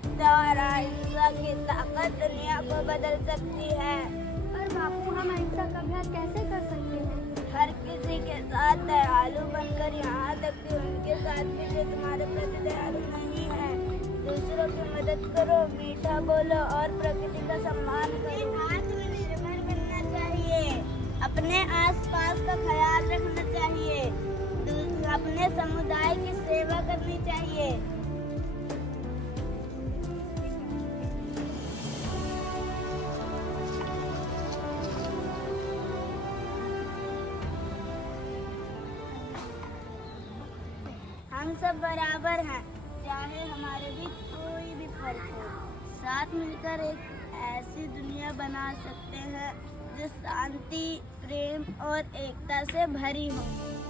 सत्य और अहिंसा की ताकत दुनिया को बदल सकती है। पर बापू, हम अहिंसा का अभ्यास कैसे कर सकते हैं? हर किसी के साथ दयालु बनकर, यहाँ तक कि उनके साथ भी जो तुम्हारे प्रति दयालु नहीं है। दूसरों की मदद करो, मीठा बोलो और प्रकृति का सम्मान करो। आत्मनिर्भर बनना चाहिए, अपने आसपास का ख्याल रखना चाहिए, अपने समुदाय की सेवा करनी चाहिए। हम सब बराबर हैं, चाहे हमारे बीच कोई भी फर्क हो। साथ मिलकर एक ऐसी दुनिया बना सकते हैं जो शांति, प्रेम और एकता से भरी हो।